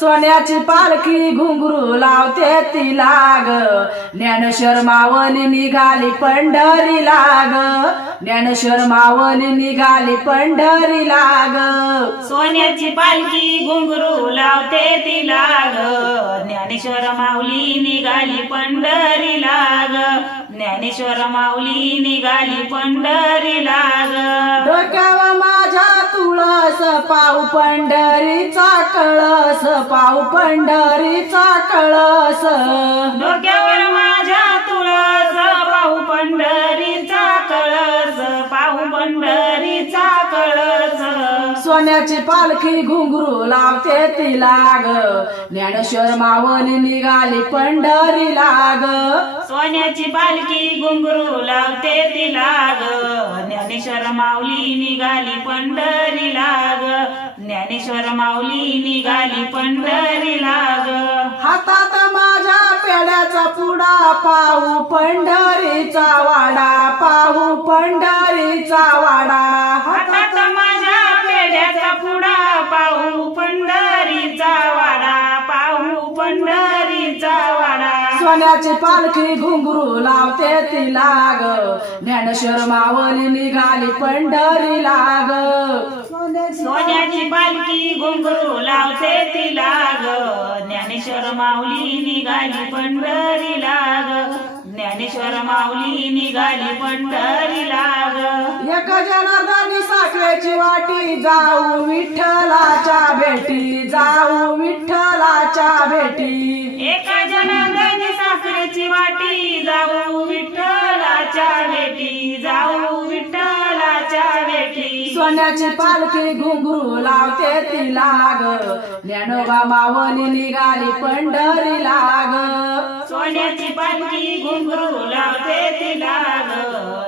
सोन्याची पालखी घुंगरू लावते ती लाग. ज्ञानेश्वर मावली निघाली पंढरी लाग. ज्ञानेश्वर मावली निघाली पंढरी लाग. सोन्याची पालखी घुंगरू लावते ती लाग. ज्ञानेश्वर माऊली निघाली पंढरी लाग. ज्ञानेश्वर माऊली निघाली पंढरी लाग. डोक्यावर तुळस पाऊ पंढरीचा कळस पाऊ पंढरीचा कळस. डोक्यावर माझ्या तुळस पाहू पंढरीचा कळस पाहू पंढरीचा कळस. सोन्याची पालखी घुंगरू लावते ती लाग ज्ञानेश्वर मावली निघाली पंढरी लाग. सोन्याची पालखी घुंगरू लावते ती लाग. ज्ञानेश्वर माऊली निघाली पंढरी लाग. ज्ञानेश्वर माऊली निघाली पंढरी लाग. हातात माझ्या पेड्याचा पुडा पाहू पंढरीचा वाडा पाहू पंढरीचा वाडा सोन्याची पालखी घुंगरू लावते ती लाग. ज्ञानेश्वर मावली निघाली पंढरी लाग. सोन्याची पालखी घुंगरू लावते ती लाग. ज्ञानेश्वर माऊली निघाली पंढरी लाग. ज्ञानेश्वर माऊली निघाली पंढरी लाग. एक जनार्दनी साखरेची वाटी जाऊ विठ्ठलाच्या भेटी जाऊ विठ्ठलाच्या भेटी. जाऊ विठ्ठलाच्या भेटी जाऊ विठ्ठलाच्या भेटी सोन्याची पालखी घुंगरू लावते ती लाग. ज्ञानोबा मावली निघाली पंढरी लाग. सोन्याची पालखी घुंगरू लावते ती लाग.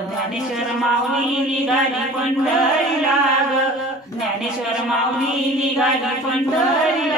ज्ञानेश्वर माऊली निघाली पंढरी लाग. ज्ञानेश्वर माऊली निघाली पंढरी